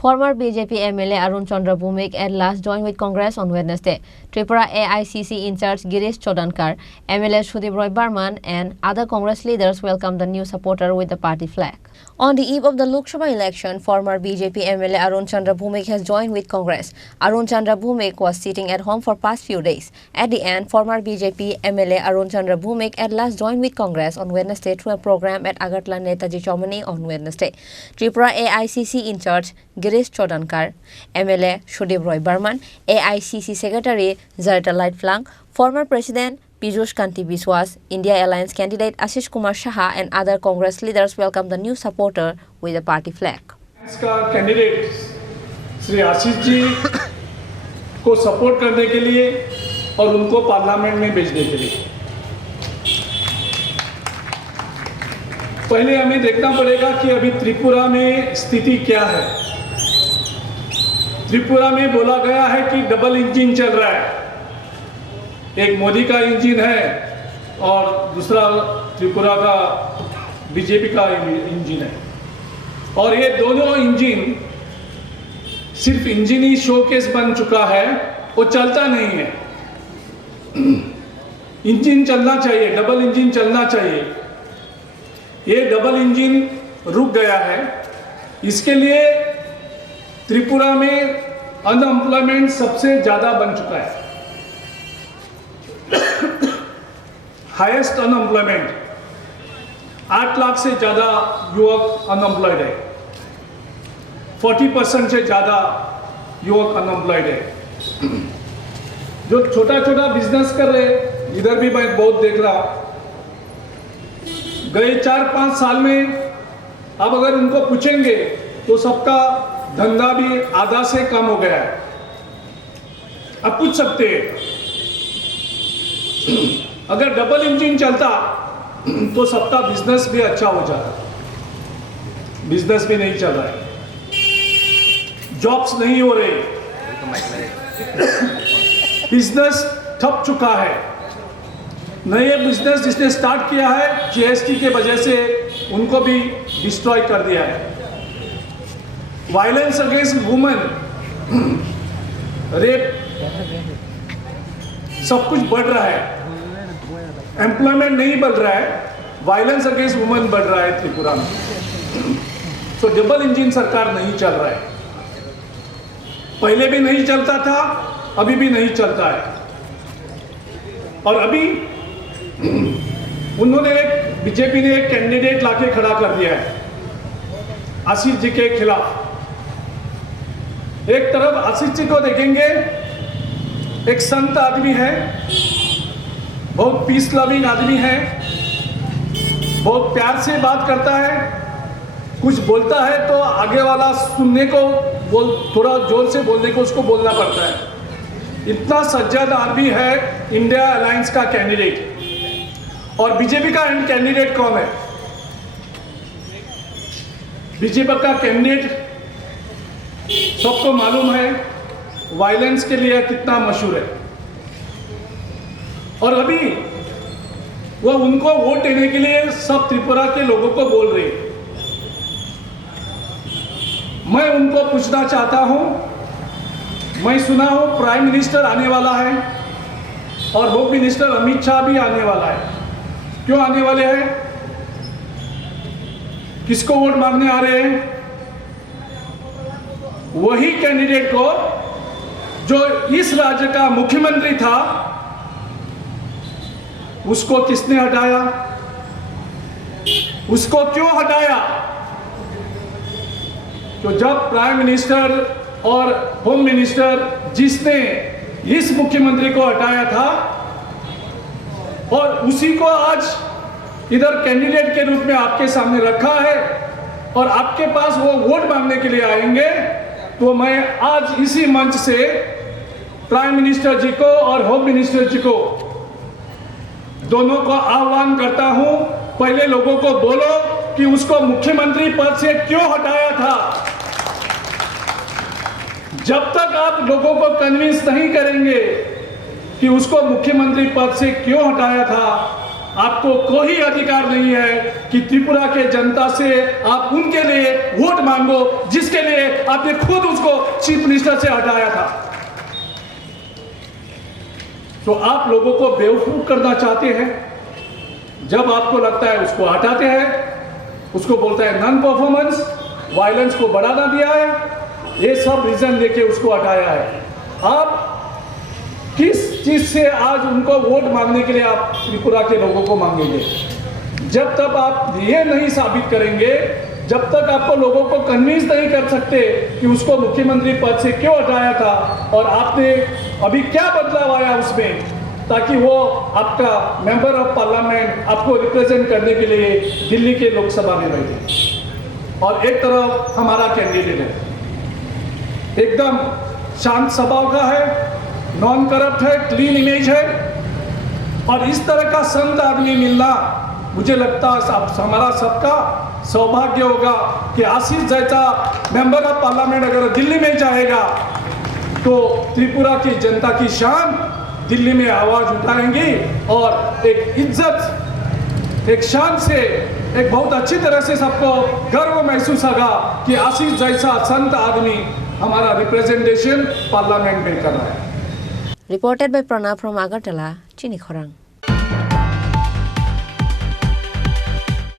Former BJP MLA Arun Chandra Bhumik at last joined with Congress on Wednesday. Tripura AICC in charge Girish Chodankar, MLA Sudip Roy Barman and other Congress leaders welcomed the new supporter with the party flag. On the eve of the Lok Sabha election, former BJP MLA Arun Chandra Bhumik has joined with Congress. Arun Chandra Bhumik was sitting at home for past few days. At the end, former BJP MLA Arun Chandra Bhumik at last joined with Congress on Wednesday through a program at Agartala Netaji Chowmani on Wednesday. Tripura AICC in charge Girish Chodankar, MLA Sudip Roy Barman, AICC Secretary Zarita Lightflang, former President Piyush Kanti Biswas, India Alliance candidate Ashish Kumar Shah and other Congress leaders welcomed the new supporter with the party flag. इसका candidate Shri Ashish ji को support करने के लिए और उनको parliament में भेजने के लिए पहले हमें देखना पड़ेगा कि अभी त्रिपुरा में स्थिति क्या है। त्रिपुरा में बोला गया है कि डबल इंजन चल रहा है, एक मोदी का इंजन है और दूसरा त्रिपुरा का बीजेपी का इंजन है, और ये दोनों इंजन सिर्फ इंजन ही शोकेस बन चुका है, वो चलता नहीं है। इंजन चलना चाहिए, डबल इंजन चलना चाहिए। ये डबल इंजन रुक गया है। इसके लिए त्रिपुरा में अनएम्प्लॉयमेंट सबसे ज़्यादा बन चुका है, हाईएस्ट अनएम्प्लॉयमेंट, 8 लाख से ज़्यादा युवक अनएम्प्लॉयड है, 40% से ज़्यादा युवक अनएम्प्लॉयड है। जो छोटा छोटा बिजनेस कर रहे, इधर भी मैं बहुत देख रहा, गए 4-5 साल में अब अगर उनको पूछेंगे तो सबका धंधा भी आधा से कम हो गया है। अब पूछ सकते हैं, अगर डबल इंजन चलता तो सबका बिजनेस भी अच्छा हो जाता। बिजनेस भी नहीं चल रहा है, जॉब्स नहीं हो रहे, बिजनेस ठप चुका है। नए बिजनेस जिसने स्टार्ट किया है जीएसटी के वजह से उनको भी डिस्ट्रॉय कर दिया है। वायलेंस अगेंस्ट वुमेन, रेप, सब कुछ बढ़ रहा है। एम्प्लॉयमेंट नहीं बढ़ रहा है, वायलेंस अगेंस्ट वुमेन बढ़ रहा है त्रिपुरा में। तो डबल इंजन सरकार नहीं चल रहा है, पहले भी नहीं चलता था, अभी भी नहीं चलता है। और अभी उन्होंने बीजेपी ने एक कैंडिडेट लाके खड़ा कर दिया है आशीष जी के खिलाफ। एक तरफ आशीष जी को देखेंगे, एक संत आदमी है, बहुत पीस लविंग आदमी है, बहुत प्यार से बात करता है, कुछ बोलता है तो आगे वाला सुनने को थोड़ा जोर से बोलने को उसको बोलना पड़ता है। इतना सज्जन आदमी है इंडिया अलायंस का कैंडिडेट। और बीजेपी का कैंडिडेट कौन है? बीजेपी का कैंडिडेट सबको मालूम है वायलेंस के लिए कितना मशहूर है, और अभी वो उनको वोट देने के लिए सब त्रिपुरा के लोगों को बोल रहे हैं। मैं उनको पूछना चाहता हूं, मैं सुना हूं प्राइम मिनिस्टर आने वाला है और होम मिनिस्टर अमित शाह भी आने वाला है। क्यों आने वाले हैं? किसको वोट मांगने आ रहे हैं? वही कैंडिडेट को जो इस राज्य का मुख्यमंत्री था, उसको किसने हटाया? उसको क्यों हटाया? तो जब प्राइम मिनिस्टर और होम मिनिस्टर जिसने इस मुख्यमंत्री को हटाया था और उसी को आज इधर कैंडिडेट के रूप में आपके सामने रखा है और आपके पास वो वोट मांगने के लिए आएंगे, तो मैं आज इसी मंच से प्राइम मिनिस्टर जी को और होम मिनिस्टर जी को दोनों को आह्वान करता हूं, पहले लोगों को बोलो कि उसको मुख्यमंत्री पद से क्यों हटाया था। जब तक आप लोगों को कन्विंस नहीं करेंगे कि उसको मुख्यमंत्री पद से क्यों हटाया था, आपको कोई अधिकार नहीं है कि त्रिपुरा के जनता से आप उनके लिए वोट मांगो जिसके लिए आपने खुद उसको चीफ मिनिस्टर से हटाया था। तो आप लोगों को बेवकूफ करना चाहते हैं। जब आपको लगता है उसको हटाते हैं, उसको बोलता है नॉन परफॉर्मेंस, वायलेंस को बढ़ाना दिया है, ये सब रीजन देके उसको हटाया है। आप किस चीज से आज उनको वोट मांगने के लिए आप त्रिपुरा के लोगों को मांगेंगे? जब तक आप ये नहीं साबित करेंगे, जब तक आपको लोगों को कन्विंस नहीं कर सकते कि उसको मुख्यमंत्री पद से क्यों हटाया था और आपने अभी क्या बदलाव आया उसमें, ताकि वो आपका मेंबर ऑफ पार्लियामेंट आपको रिप्रेजेंट करने के लिए दिल्ली के लोकसभा में बैठे और एक तरफ हमारा कैंडिडेट है, एकदम शांत स्वभाव का है, नॉन करप्ट है, क्लीन इमेज है। और इस तरह का संत आदमी मिलना, मुझे लगता है हमारा सबका सौभाग्य होगा कि आशीष जैसा मेंबर ऑफ पार्लियामेंट अगर दिल्ली में जाएगा तो त्रिपुरा की जनता की शान दिल्ली में आवाज उठाएंगी और एक इज्जत, एक शान से, एक बहुत अच्छी तरह से सबको गर्व महसूस होगा कि आशीष जैसा संत आदमी हमारा रिप्रेजेंटेशन पार्लियामेंट में कर रहा है। Reported by Pranav from Agartala, Chini Khorang.